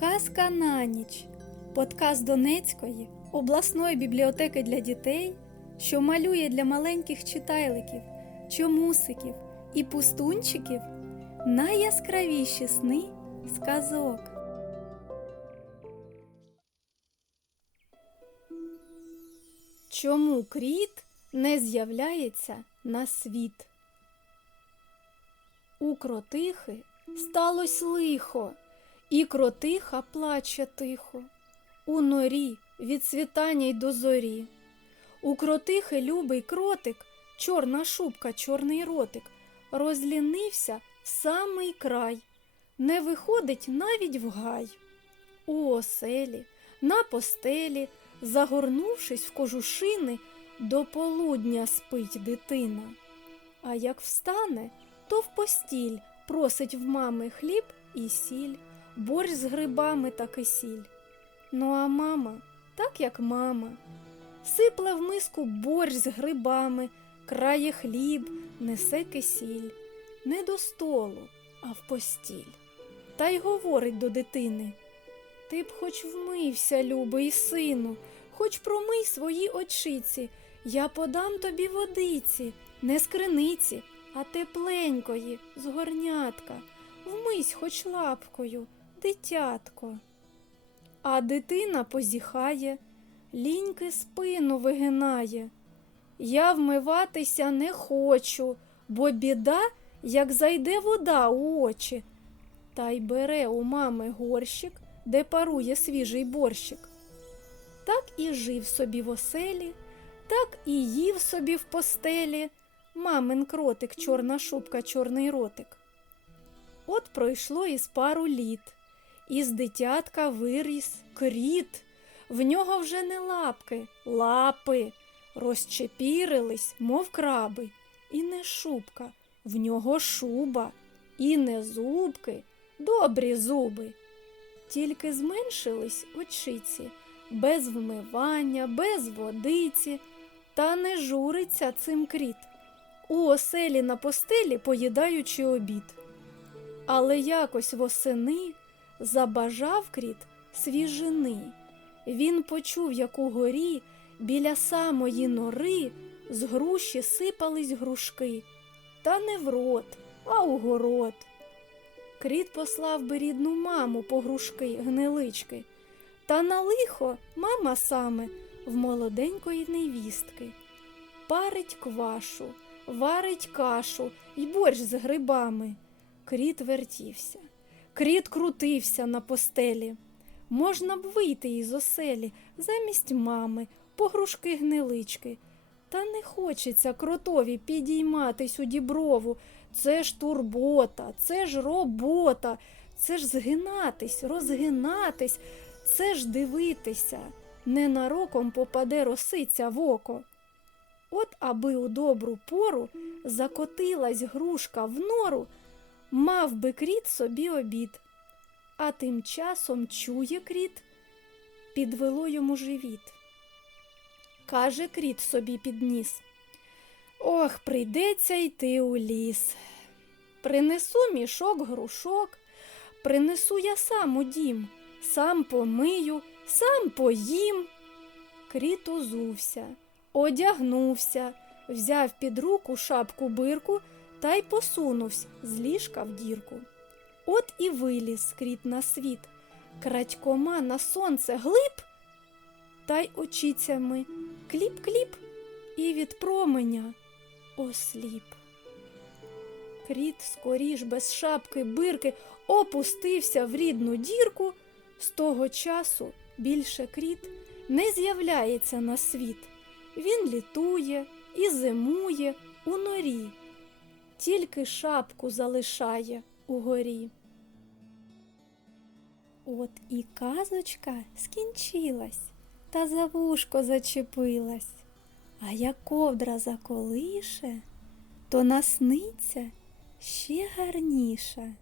Казка на ніч. Подкаст Донецької обласної бібліотеки для дітей, що малює для маленьких читайликів, чомусиків і пустунчиків найяскравіші сни сказок. Чому кріт не з'являється на світ? У кротихи сталось лихо, і кротиха плаче тихо. У норі від світання й до зорі. У кротихи любий кротик, чорна шубка, чорний ротик, розлінився в самий край, не виходить навіть в гай. У оселі, на постелі, загорнувшись в кожушини, до полудня спить дитина. А як встане, то в постіль просить в мами хліб і сіль, борщ з грибами та кисіль. Ну а мама, так як мама, сипле в миску борщ з грибами, крає хліб, несе кисіль, не до столу, а в постіль. Та й говорить до дитини. Ти б хоч вмився, любий сину, хоч промий свої очиці, я подам тобі водиці, не з криниці, а тепленької, з горнятка. Вмись хоч лапкою, дитятко. А дитина позіхає, ліньки спину вигинає. Я вмиватися не хочу, бо біда, як зайде вода у очі. Та й бере у мами горщик, де парує свіжий борщик. Так і жив собі в оселі, так і їв собі в постелі. Мамин кротик, чорна шубка, чорний ротик. От пройшло із пару літ, із дитятка виріс кріт. В нього вже не лапки, лапи, розчепірились, мов краби, і не шубка, в нього шуба, і не зубки, добрі зуби. Тільки зменшились очиці, без вмивання, без водиці, та не журиться цим кріт у оселі на постелі поїдаючи обід. Але якось восени забажав кріт свіжини. Він почув, як у горі біля самої нори з груші сипались грушки, та не в рот, а у город. Кріт послав би рідну маму по грушки, гнилички, та на лихо мама саме в молоденької невістки. Парить квашу, варить кашу й борщ з грибами. Кріт вертівся, кріт крутився на постелі. Можна б вийти із оселі замість мами, погрушки гнилички. Та не хочеться кротові підійматись у діброву. Це ж турбота, це ж робота, це ж згинатись, розгинатись, це ж дивитися. Ненароком попаде росиця в око. От аби у добру пору закотилась грушка в нору, мав би кріт собі обід. А тим часом чує кріт, підвело йому живіт. Каже кріт собі підніс. Ох, прийдеться йти у ліс. Принесу мішок грушок, принесу я сам у дім, сам помию, сам поїм. Кріт озувся одягнувся, взяв під руку шапку бирку та й посунувся з ліжка в дірку. От і виліз скріт на світ, крадькома на сонце глиб, та й очицями кліп-кліп і від променя осліп. Кріт скоріш без шапки бирки опустився в рідну дірку. З того часу більше кріт не з'являється на світ. Він літує і зимує у норі, тільки шапку залишає угорі. От і казочка скінчилась та за вушко зачепилась, а як ковдра заколише, то насниться ще гарніше.